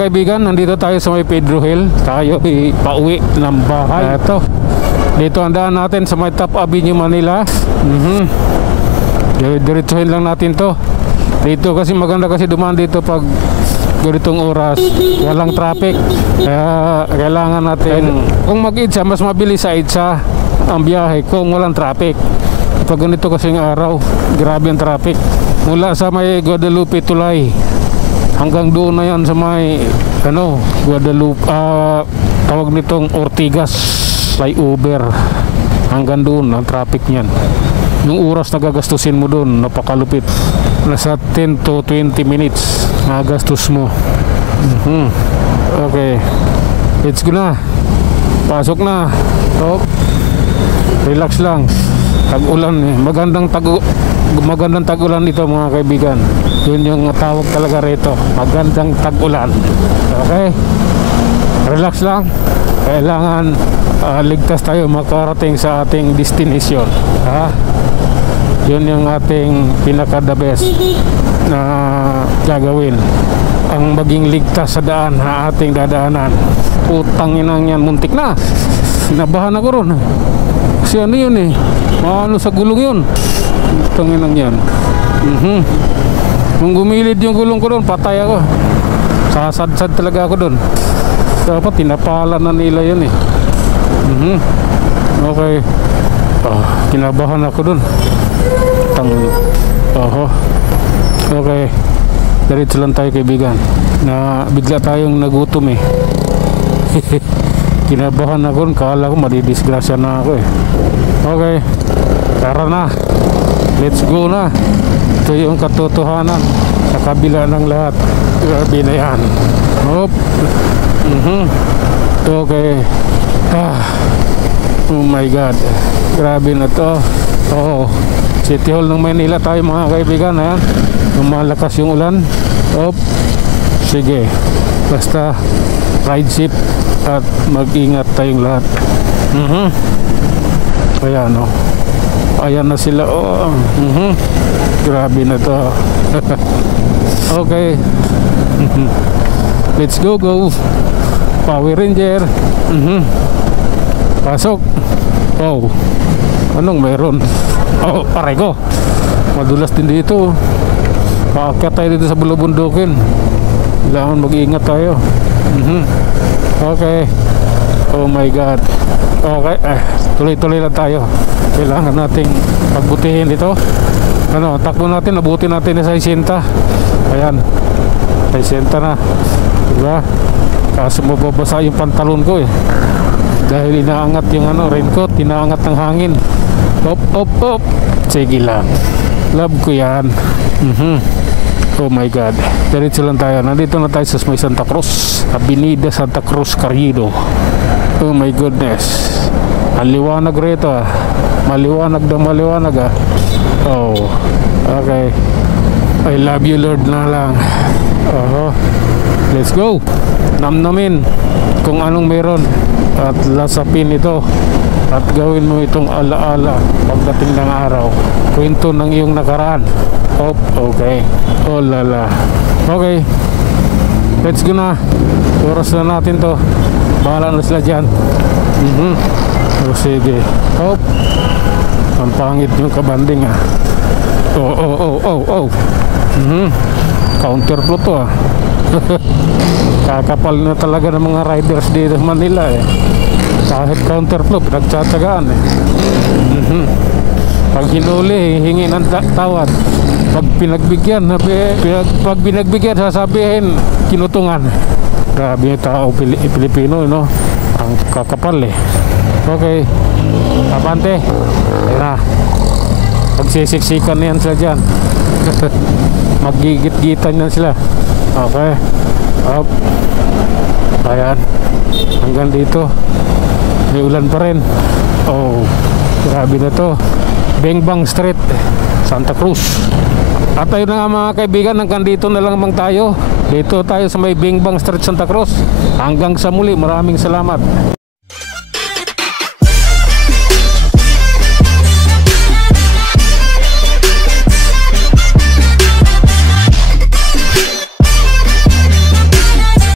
kaibigan, nandito tayo sa may Pedro Hill. Tayo pauwi ng bahay. Ito, dito ang daan natin sa may Top Avenue, Manila. Diretsuhin lang natin to. Dito kasi maganda kasi dumaan dito pag ganitong oras, walang traffic. Kaya kailangan natin, kung mag-EDSA, mas mabilis sa EDSA ang biyahe kung walang traffic. Pag ganito kasing araw, grabe ang traffic. Mula sa may Guadalupe Tulay hanggang doon na yan sa may Guadalupe, tawag nitong Ortigas flyover, hanggang doon ang traffic niyan. Yung oras na gagastusin mo doon, napakalupit. Nasa 10 to 20 minutes na gastos mo. Okay, let's go na. Pasok na. Relax lang. Tag-ulan eh. Magandang tag-ulan ito mga kaibigan. Yun yung tawag talaga rito. Magandang tag-ulan. Okay, relax lang. Kailangan ligtas tayo makarating sa ating destination. Yun yung ating pinaka the best na gagawin, ang maging ligtas sa daan na ating dadaanan. Putang inang yan, muntik na. Sinabahan ako ron kasi ano yun eh, maano sa gulong yun. Putang inang yan. Nung gumilid yung gulong ko doon, patay ako. Sasadsad talaga ako doon. Dapat tinapalan na nila yun eh. Okay, kinabahan ako doon. Okay, diretso lang tayo kaibigan, na bigla tayong nagutom eh. Kinabahan ako, kala ko madidisgrasya na ako eh. Okay, tara na, let's go na. Ito yung katotohanan sa kabila ng lahat. Grabe na yan. Okay. Oh my god, grabe na to. City Hall ng Manila tayo mga kaibigan. Ayan, lumalakas yung ulan. Sige, basta ride safe at mag-ingat tayong lahat. Ayan ayan na sila. Grabe na to. Okay. Let's go Power Ranger. Pasok. Anong meron? Aray ko, madulas din dito. Paakyat tayo dito sa bulubundukin. Kailangan mag-iingat tayo. Okay. Oh my god. Okay, tuloy-tuloy lang tayo. Kailangan nating pagbutihin dito. Takbo natin, nabuti natin sa 60. Ayan, 60 na, diba? Kaso mababasa yung pantalon ko eh, dahil inaangat yung raincoat, inaangat ng hangin. Op. Sige lang, love ko yan. Oh my god, diretso lang tayo. Nandito na tayo sa may Santa Cruz, Avenida Santa Cruz, Carriedo. Oh my goodness, ang liwanag rito maliwanag na maliwanag okay, I love you Lord na lang. Let's go. Namnamin kung anong meron at lasapin ito at gawin mo itong alaala pagdating ng araw. Kwento ng iyong nakaraan. Okay. Oh lala. Okay, let's go na. Oras na natin to. Bahala na sila dyan. Sige. Ang pangit yung kabanding Counterflow to Kakapal na talaga ng mga riders dito sa Manila eh. Kahit counterflow, pinagtsatsagaan eh. Pag hinuli, hingi ng tawad. Pag pinagbigyan, sasabihin kinutungan. Grabe yung tao Pilipino, no? Ang kakapal eh. Okay, abante. Ayun na, pagsisiksikan na yan sila dyan. Maggigit-gitan yan sila. Okay, ayan, hanggang dito may ulan pa rin. Grabe na to. Bengbang Street, Santa Cruz. At ayun na nga mga kaibigan, hanggang dito na lang tayo. Dito tayo sa may Bengbang Street, Santa Cruz. Hanggang sa muli, maraming salamat.